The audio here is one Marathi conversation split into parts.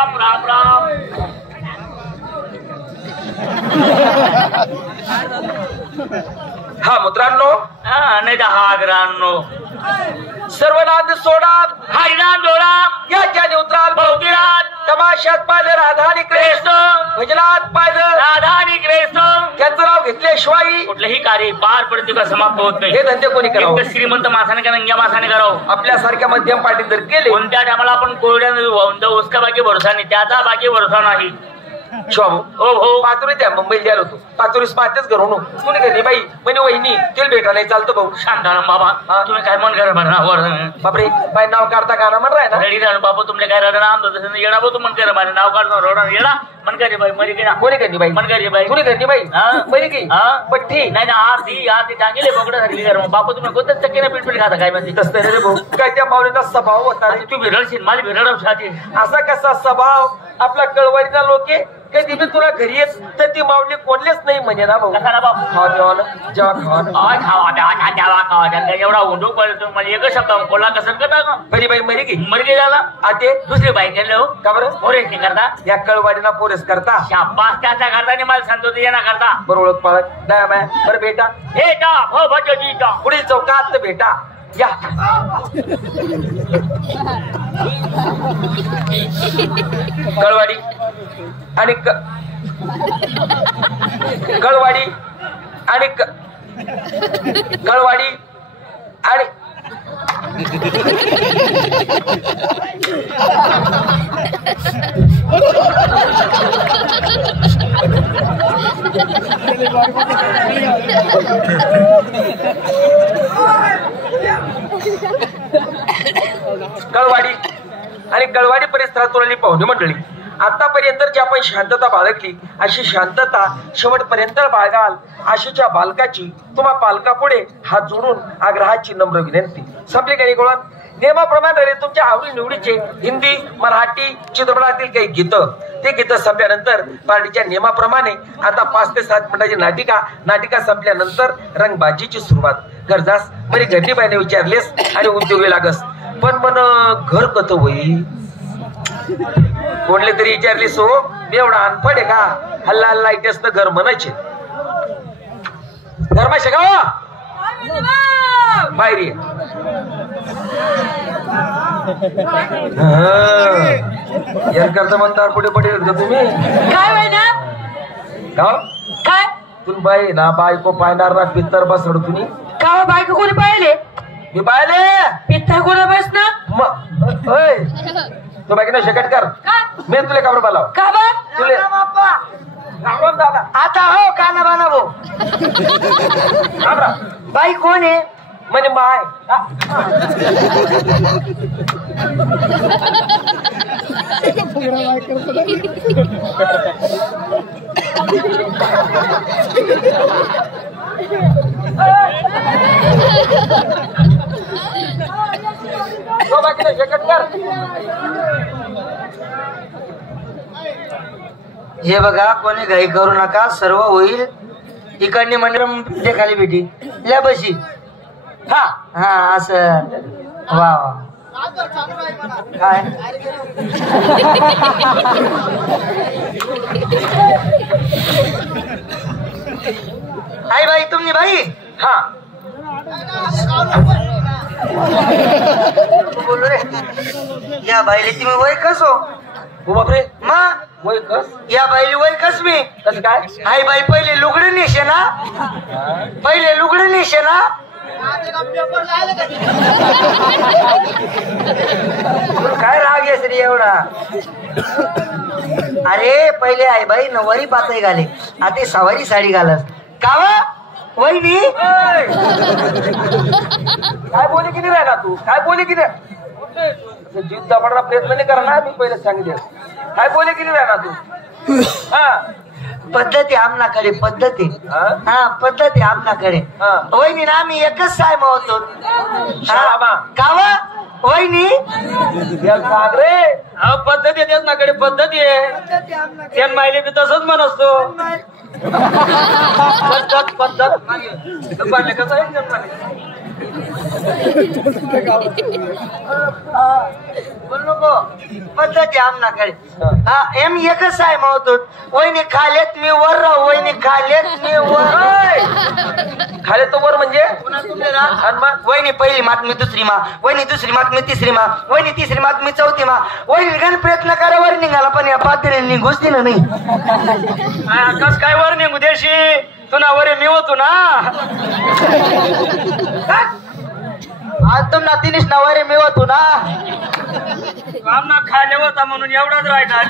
राम राम राम. हा मित्रांनो, नाही तर हागरांनो, सर्वनाद सोडा हरिनाम डोळा या ज्याने उतराल भोवतीरात तमाशात पाहिलं राधा आणि कृष्ण, भजनात पाहिलं राधा आणि कृष्ण. त्यांचं नाव घेतल्याशिवाय कुठलंही कार्य पार पडते का समाप्त होत नाही. हे धंदे कोणी करावं? एकतर श्रीमंत माणसाने का नंग्या माणसाने करावं. आपल्यासारख्या मध्यम पाटील जर केले कोणत्या टायमाला आपण कोरड्या उसका बाकी भरोसा नाही, त्याचा बाकी भरोसा नाही. शोभू हो हो. पातुरी त्या मुंबईला द्यायला होतो. पातुरीस पाहतेच घरून कोणी घरी बाई म्हणे वहिनी तेल भेटा नाही चालतं भाऊ. शांताराम बाबा, तुम्ही काय मन कर म्हणा. बापरे बाई नाव काढता गाणं म्हण राय ना रेडी राहून बाबा तुमले काय रडणं आमचं येडा भाऊ तू मन कर माझे नाव काढतो रडण येडा मन करे बाई मरी गेला. कोणी घरी बाई मन करे बाई कोणी घरी बाई बरी की पठ्ठी नाही ना आधी टांगेले बघडं झाली कर बापा तुम्ही कोणत्याच टक्के पीठ खाता काय माहिती. तसं रे भाऊ काय त्या माऊलीचा स्वभाव होता रे. तू बिरडशील माझी बिरडसाठी असा कसा स्वभाव आपला कळवारीचा लोके कधी मी तुला घरी येत तर ती माऊली कोणलेच नाही म्हणे ना भाऊ. कसा ना बाबा खावा जेव्हा ना जेव्हा खावा खावा खावा एवढा उंडू पडतो मला एकच शब्द कोला कसं करता का बरी बाई मरी की मर गेला आते दुसरी बाई केलं हो का बरं पोरेस नाही करता या कळवाडीना पोरेस करता शाबास त्याचा करता आणि मला सांगतो ते येणार करता बरं ओळख पाळत नाही माय बरं बेटा हे टा हो भजी टा पुढील चौकात भेटा या. कळवाडी आणि कळवाडी आणि कळवाडी आणि कळवाडी आणि कळवाडी परिसरात उरलेली पाहुणे मंडळी, आतापर्यंत जी आपण शांतता बाळगली अशी शांतता शेवटपर्यंत बाळगाल अशीच्या बालकाची तुम्हा पालकापुढे हात जोडून आग्रहाची नम्र विनंती. संपली काही गोळात नियमाप्रमाणे तुमच्या आवडी निवडीचे हिंदी मराठी चित्रपटातील काही गीतं ते गीतं संपल्यानंतर पार्टीच्या नियमाप्रमाणे आता 5 ते 7 मिनिटाची नाटिका संपल्यानंतर रंगबाजीची सुरुवात. गरजास मरी घरनी बाईने विचारलेस आणि उद्योगी लागस पण मन घर कत होई कोणले तरी विचारलीस हो मी एवढा अनपड आहे का हल्ला हल्ला इथेच तर घर म्हणायचे घर माहिती का बाहेर यार करता म्हणता पुढे पडेल का तुम्ही काय माहिती का काय तुम्ही बाई ना बायको पाहणार ना पित्तर बसड तुम्ही का बायको कोणी पाहिले मी पाहिले पित्तर कोणा बस ना तो बाकी ना शकट कर मी तुला काबर बोलाव का बा तुले दादा आता हो काना बाना भो बाई कोण आहे म्हणे माय तो बाकी ना शकट कर. हे बघा कोणी घाई करू नका सर्व होईल इकडनी मंडळ खाली भेटी या बशी हा हा असं वा वा काय आई बाई तुम्ही बाई हा बोलू रे या बाईले तुम्ही वय कस हो बापरे मा वय कस या बाईले वय कस मी कसं काय आई बाई पहिले लुगडे नेशे ना पहिले लुगडे नेशे ना काय राग येस रे एवढा अरे पहिले आई बाई नववारी पातळी घाले आता सवारी साडी घालस कावा वहिनी काय बोले किती राहिला तू काय बोले किती जीव दाबडा प्रयत्न नाही करा ना मी पहिले सांगितले काय बोले किती राहिला तू हा पद्धती आमनाकडे पद्धती हा पद्धती आमनाकडे वहिनी ना आम्ही एकच सायमा होतो कावा वहिनी रे पद्धती येतेच नाकडे पद्धती आहे त्या माहिले बी तसंच म्हण असतो पद्धत पद्धत कसं आहे बोल नको पद्धती आमनाकडे हा एम एकच आहे मग वहिनी खालेत मी वर राहू वहिनी खालेत मी वर खाले तो वर म्हणजे वहिनी पहिली मात मी दुसरी मा वहिनी दुसरी मात मी तिसरी मा वहिनी तिसरी मात मी चौथी मा वहिनी गण प्रयत्न करा वर निघाला पण या पात्र निघूच दिलं नाही कस काय वर निघू देशी तुला वरे मी होतो ना आज तुम ना तिनीस ना वरे मी होतो ना आमना खाले होता म्हणून एवढाच राहायचा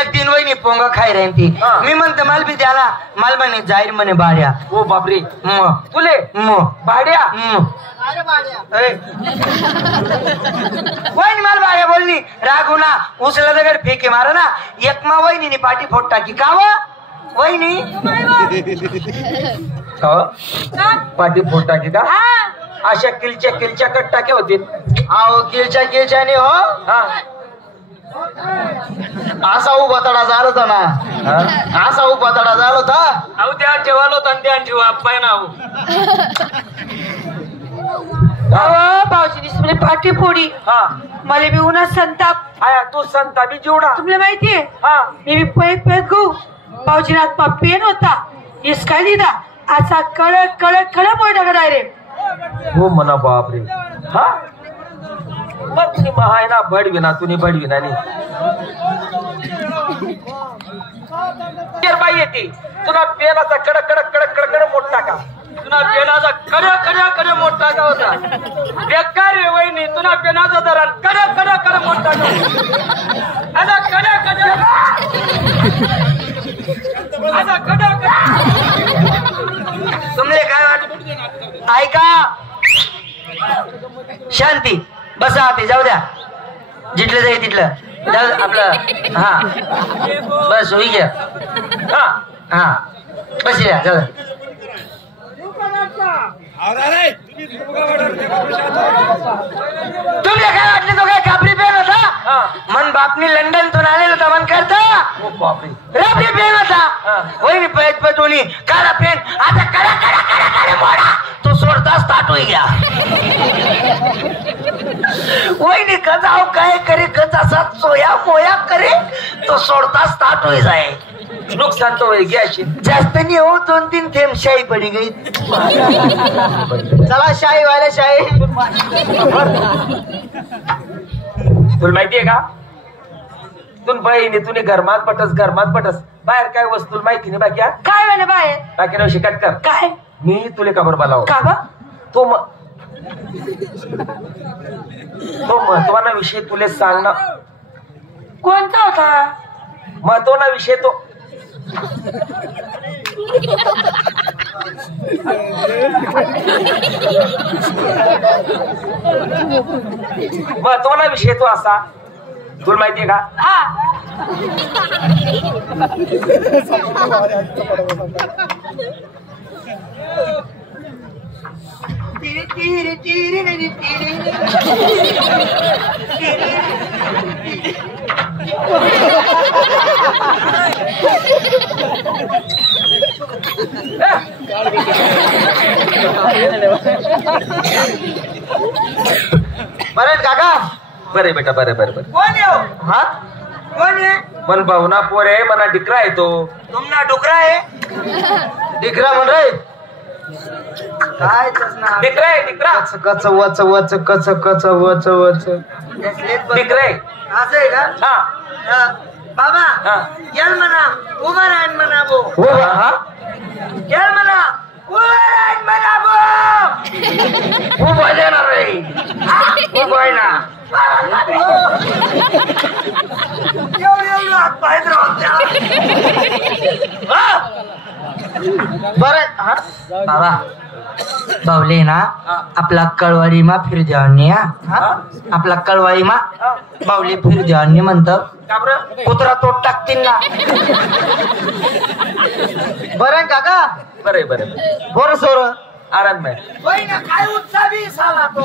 एक दिन वहिनी पोंगा खाई राहीन ती मी म्हणते माल बी द्याला माल म्हणे जाहीर म्हणे भाड्या ओ बापरे म तुले भाड्या वहिनी मला भाड्या बोलली रागू ना उसला दगड फेके मारा ना एक मा वहिनी पाठी फोट टाकी का वहिनी पाठी फोट टाकी का अशा किलच्या कट टाक्या होतील अहो किलच्याने हो असा उभा तडा झाला होता ना असा उभा तडा झाला होता अहो त्या ठेवालो होता त्या ठेवा पाय ना भाऊजी पाठी फोडी मला बी उन्हा संताप आया तू संतापी जेवढा तुला माहितीये हा मी बी पैत गो भाऊजी हात पा पेन होता इसका दिदा असा कडक मोठा डायरेक्ट हो म्हणा बापरे हा मग तुम्ही महाय ना बडविना तुम्ही बडविना बाई येते तुला पेनाचा कडक मोठा का तुला पेनाचा कडक मोठा का होता बेकार रे वहिनी तुला पेनाचा दरा कडक मोठा का आता कडक तुमले काय वाटत ऐका शांती बसा ते जाऊ द्या जिथलं जाई तिथलं आपलं हा बस होई घ्या हा बस या जाऊ तुमले काय वाटलं तो काय कापरी पेन होता मन बापनी लंडन तून आलेला होता मन करता राबरी पेन होता वहिनी पैतोनी काळा पेन आता कडा मोडा तो सोडताच ताटून घ्या वहिनी कजाव काय करे कजाचा सोया मोया करे तो सोडताच ताटून जाय नुकसान तो घ्यायची जास्त नाही हो 2-3 थेंब शाही पडी गई चला शाही व्हायला शाही तुला माहितीये का तुम बहिणी तुने घरमात पटस बाहेर काय वस्तू माहिती नाही बाकी काय म्हणे बाहेर बाकी नवशी कट कर काय मी तुले खबर बोलाव का बा तो महत्वाना विषय तुले सांग ना कोणता होता महत्वाना विषय तो महत्वाना विषय तो असा तुला माहितीये का बरं काका बरे बेटा बरे कोण आहे हा कोण आहे मन भावना पोर आहे मना डिकरा आहे तो तुमना डुकरा आहे डिकरा म्हण रे काय डिकरा आहे डिकरा कच वच डिकरा आहे असं आहे का हा बाबा याल म्हणा उभा राहण म्हणा बो याल म्हणा उभा राहण म्हणा बो उभा देणार रे उभा आहे ना एवढं हात पाहिजे बरं बाबा बावले ना आपला कळवाडी मा फिर देवानी आपला कळवाडी मा बावले फिर देवानी म्हणत कुत्रा तोड टाकतील ना बरं काका बरे बोर सोर आराम में काय उत्साही साला तो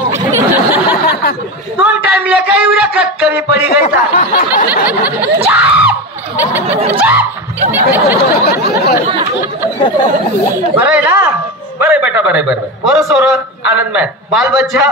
2 टाइमला काही उड्या कट कमी पडी गई बरं आहे ना बरे बेटा बरे बरं बरं बरं पोरं सोर आनंद मॅन बाल बच्चा